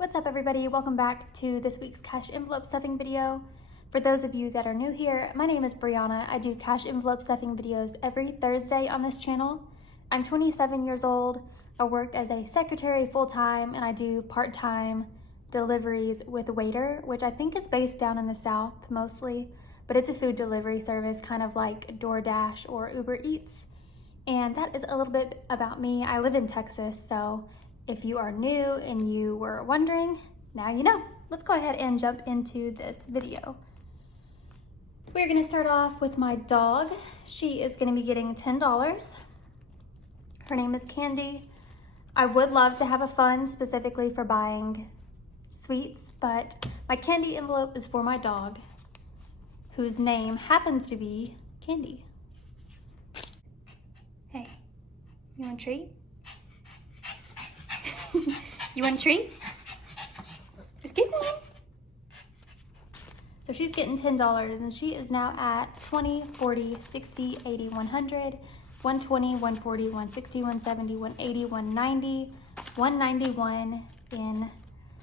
What's up everybody? Welcome back to this week's cash envelope stuffing video. For those of you that are new here, my name is Brianna. I do cash envelope stuffing videos every Thursday on this channel. I'm 27 years old. I work as a secretary full-time and I do part-time deliveries with Waitr, which I think is based down in the South mostly, but it's a food delivery service kind of like DoorDash or Uber Eats. And that is a little bit about me. I live in Texas, so if you are new and you were wondering, now you know. Let's go ahead and jump into this video. We're gonna start off with my dog. She is gonna be getting $10. Her name is Candy. I would love to have a fund specifically for buying sweets, but my candy envelope is for my dog, whose name happens to be Candy. Hey, you want a treat? You want a treat? Just keep going. So she's getting $10 and she is now at 20, 40, 60, 80, 100, 120, 140, 160, 170, 180, 190, 191 in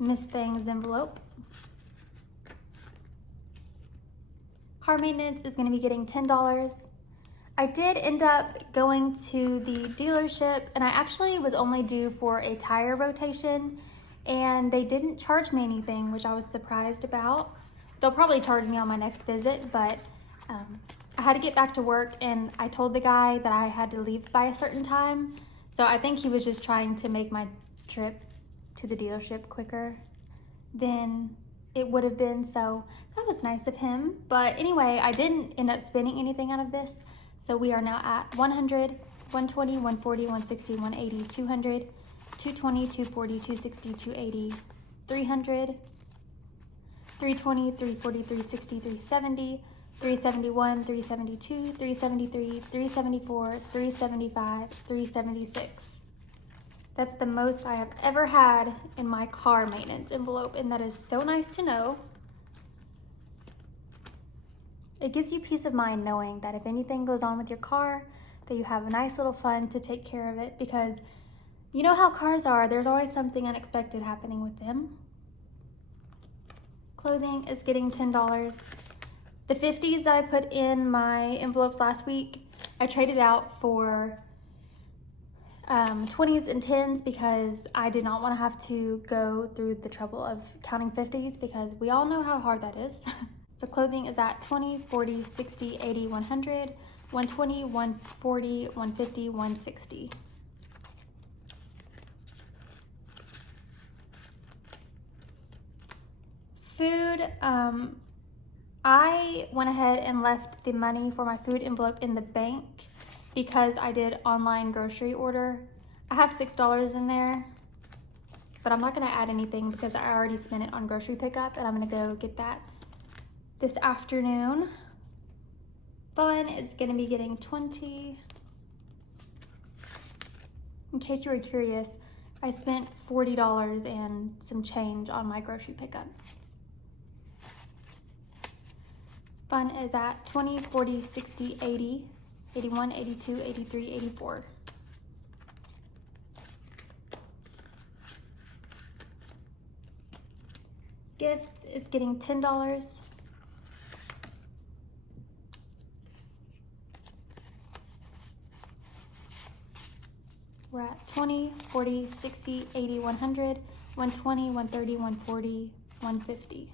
Miss Thing's envelope. Car maintenance is going to be getting $10. I did end up going to the dealership and I actually was only due for a tire rotation and they didn't charge me anything, which I was surprised about. They'll probably charge me on my next visit, but I had to get back to work and I told the guy that I had to leave by a certain time. So I think he was just trying to make my trip to the dealership quicker than it would have been. So that was nice of him. But anyway, I didn't end up spending anything out of this. So we are now at 100, 120, 140, 160, 180, 200, 220, 240, 260, 280, 300, 320, 340, 360, 370, 371, 372, 373, 374, 375, 376. That's the most I have ever had in my car maintenance envelope, and that is so nice to know. It gives you peace of mind knowing that if anything goes on with your car, that you have a nice little fund to take care of it, because you know how cars are, there's always something unexpected happening with them. Clothing is getting $10. The 50s that I put in my envelopes last week, I traded out for 20s and 10s because I did not want to have to go through the trouble of counting 50s, because we all know how hard that is. So clothing is at 20, 40, 60, 80, 100, 120, 140, 150, 160. Food, I went ahead and left the money for my food envelope in the bank because I did online grocery order. I have $6 in there, but I'm not gonna add anything because I already spent it on grocery pickup and I'm gonna go get that this afternoon. Fun is gonna be getting 20. In case you were curious, I spent $40 and some change on my grocery pickup. Fun is at 20, 40, 60, 80, 81, 82, 83, 84. Gifts is getting $10. We're at 20, 40, 60, 80, 100, 120, 130, 140, 150.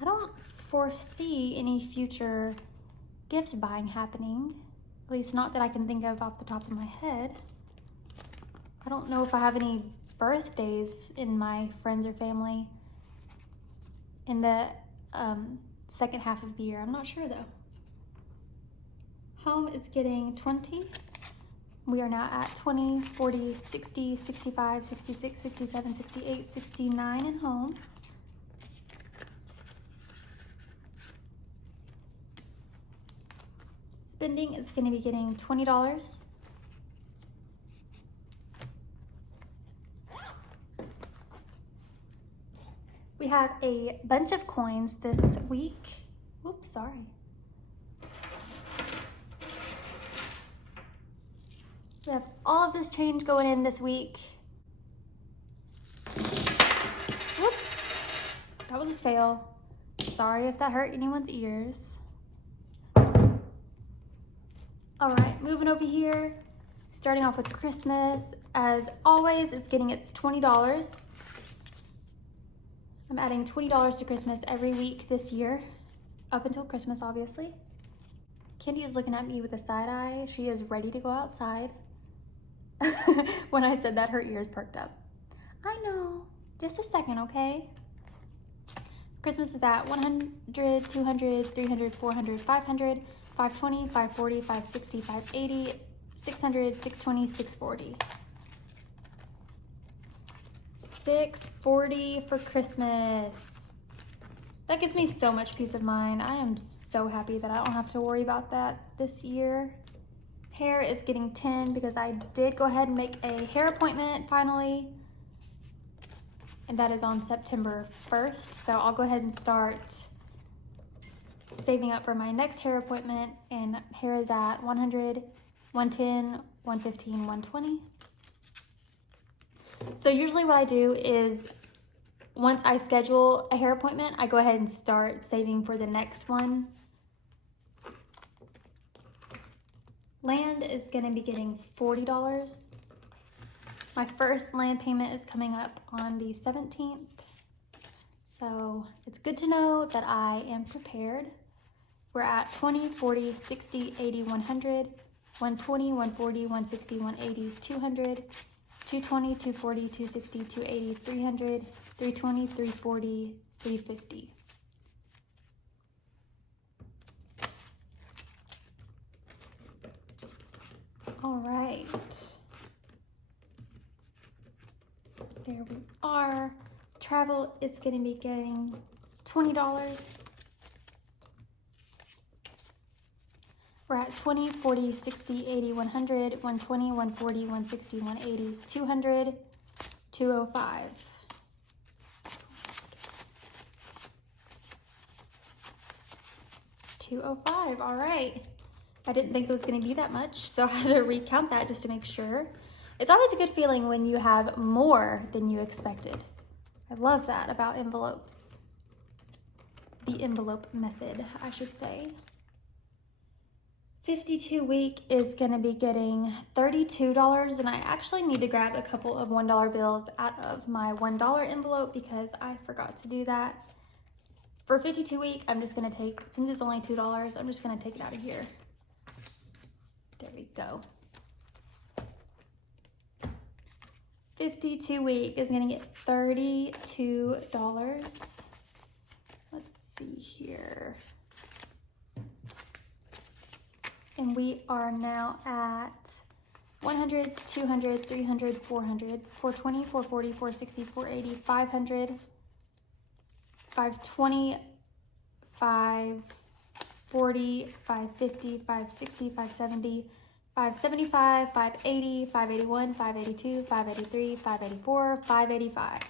I don't foresee any future gift buying happening, at least not that I can think of off the top of my head. I don't know if I have any birthdays in my friends or family in the second half of the year. I'm not sure though. Home is getting 20. We are now at 20, 40, 60, 65, 66, 67, 68, 69 in home. Spending is going to be getting $20. We have a bunch of coins this week. Oops, sorry. We have all of this change going in this week. Whoop. That was a fail. Sorry if that hurt anyone's ears. All right, moving over here, starting off with Christmas. As always, it's getting its $20. I'm adding $20 to Christmas every week this year, up until Christmas, obviously. Candy is looking at me with a side eye. She is ready to go outside. When I said that, her ears perked up. I know, just a second, okay? Christmas is at 100, 200, 300, 400, 500, 520, 540, 560, 580, 600, 620, 640. 640 for Christmas. That gives me so much peace of mind. I am so happy that I don't have to worry about that this year. Hair is getting 10 because I did go ahead and make a hair appointment finally. And that is on September 1st. So I'll go ahead and start saving up for my next hair appointment. And hair is at 100, 110, 115, 120. So usually what I do is once I schedule a hair appointment, I go ahead and start saving for the next one. Land is going to be getting $40. My first land payment is coming up on the 17th. So it's good to know that I am prepared. We're at 20, 40, 60, 80, 100, 120, 140, 160, 180, 200, 220, 240, 260, 280, 300, 320, 340, 350. All right. There we are. Travel is going to be getting $20. We're at 20, 40, 60, 80, 100, 120, 140, 160, 180, 200, 205. $205, all right. I didn't think it was gonna be that much, so I had to recount that just to make sure. It's always a good feeling when you have more than you expected. I love that about envelopes. The envelope method, I should say. 52 week is gonna be getting $32, and I actually need to grab a couple of $1 bills out of my $1 envelope because I forgot to do that. For 52 week, I'm just gonna take, since it's only $2, I'm just gonna take it out of here. There we go. 52 week is gonna get $32. Let's see here. And we are now at 100, 200, 300, 400, 420, 440, 460, 480, 500, 520, 540, 550, 560, 570, 575, 580, 581, 582, 583, 584, 585.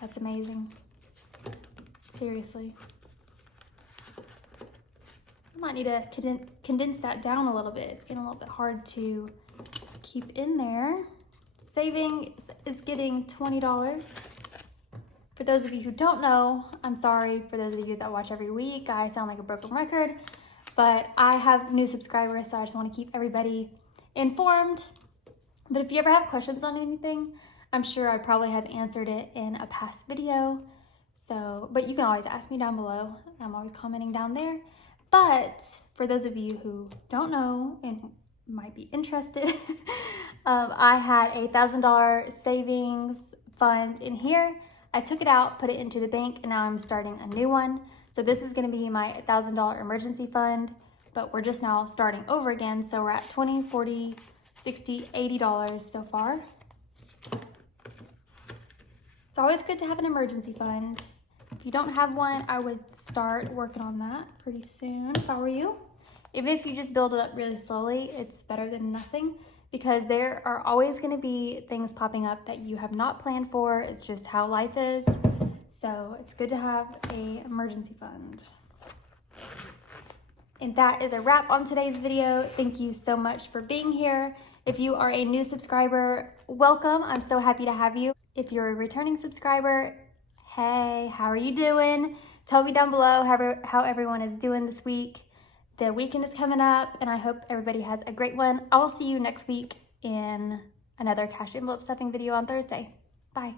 That's amazing. Seriously. I might need to condense that down a little bit. It's getting a little bit hard to keep in there. Saving is getting $20. For those of you who don't know, I'm sorry. For those of you that watch every week, I sound like a broken record, but I have new subscribers, so I just want to keep everybody informed. But if you ever have questions on anything, I'm sure I probably have answered it in a past video. So, but you can always ask me down below. I'm always commenting down there. But for those of you who don't know and might be interested, I had a $1,000 savings fund in here. I took it out, put it into the bank, and now I'm starting a new one. So this is going to be my $1,000 emergency fund, but we're just now starting over again. So we're at $20, $40, $60, $80 so far. It's always good to have an emergency fund. If you don't have one, I would start working on that pretty soon if I were you. Even if you just build it up really slowly, it's better than nothing, because there are always going to be things popping up that you have not planned for. It's just how life is. So it's good to have an emergency fund. And that is a wrap on today's video. Thank you so much for being here. If you are a new subscriber, welcome. I'm so happy to have you. If you're a returning subscriber, hey, how are you doing? Tell me down below how everyone is doing this week. The weekend is coming up, and I hope everybody has a great one. I will see you next week in another cash envelope stuffing video on Thursday. Bye.